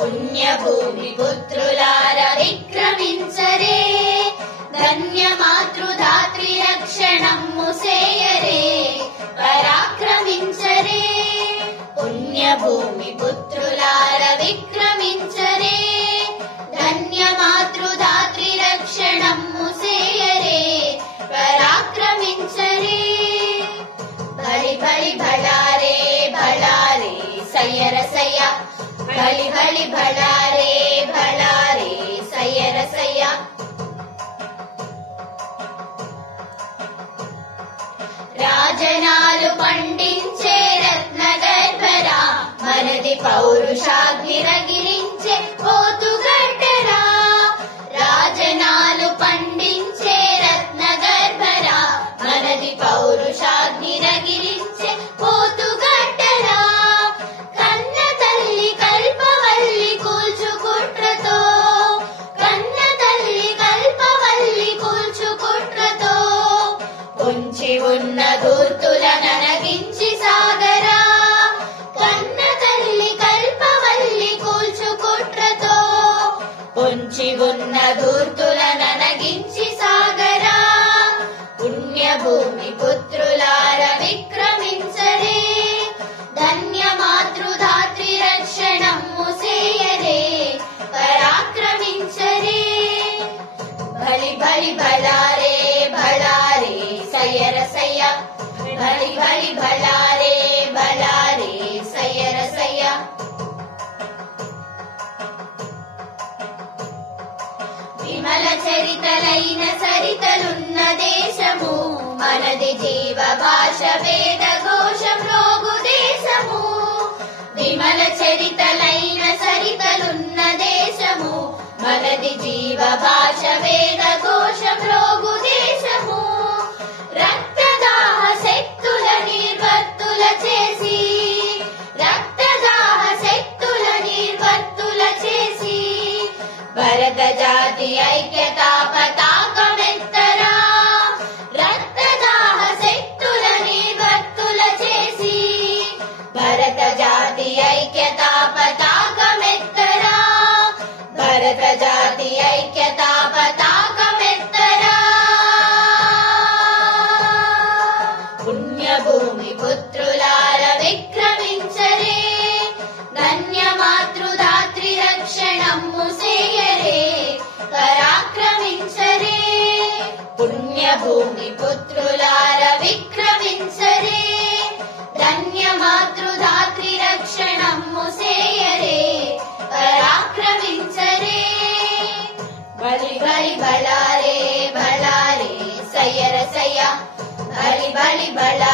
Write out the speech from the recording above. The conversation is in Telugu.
పుణ్యభూమి పుత్రులార విక్రమించరే, ధన్య మాతృధాత్రి రక్షణము సేయరే, పరాక్రమించరే. పుణ్యభూమి పుత్రులార విక్రమించరే, ధన్య మాతృధాత్రి రక్షణము సేయరే, పరాక్రమించరే. బలి బలి భళారే భళారే సయ్యరసయ్య, బలి బలి భళారే భళారే సయ్యరసయ్య. రాజనాలు పండించే రత్నగర్భరా, మనది పౌరుషాగ్ని రగిలించే పోతుగడ్డరా. రాజనాలు పండించే రత్నగర్భరా, మనది పౌరుషాగ్ని రగిలించే పోతుగడ్డరా. కన్న తల్లి కల్పవల్లి కూల్చు కుట్రతో, కన్న తల్లి కల్పవల్లి కూల్చు కుట్రతో, పొంచి ఉన్న ధూర్తుల ననగించి సాగరా. కన్న తల్లి కల్పవల్లి కూల్చు కుట్రతో, పొంచి ఉన్న ధూర్తుల ననగించి సాగరా. పుణ్యభూమి పుత్రులార విక్రమించరే, ధన్య మాతృధాత్రి రక్షణము సేయరే, పరాక్రమించరే. బలి బలి భళారే భళారే సయ్యరసయ్య, బలి బలి భళారే భళారే సయ్యరసయ్య. విమల చరితలైన సరితలున్న దేశము, మనది జీవ భాష వేద ఘోషం రోగు దేశము. విమల చరితలైన సరితలున్న దేశము, మనది జీవ భాష వేద ఘోషం రోగు దేశము. రక్తదాహ శక్తుల నిర్వర్తుల చేసి, రక్తదాహ శక్తుల నిర్వర్తుల చేసి, భరత జాతి ఐక్యతా పతాకమెత్తరా. రక్తదాహ శక్తుల నిర్వర్తుల చేసి, భరత జాతి ఐక్యతా పతాకమెత్తరా. భరత జాతి ఐక్యతా పతాకమెత్తరా. పుణ్యభూమి పుత్రులార విక్రమించరే, ధన్య మాతృధాత్రి రక్షణము సేయరే, పరాక్రమించరే. పుణ్యభూమి పుత్రులార విక్రమించరే, ధన్య మాతృధాత్రి రక్షణము సేయరే, పరాక్రమించరే. బలి బలి భళారే భళారే సయ్యరసయ్య, బలి బలి భళారే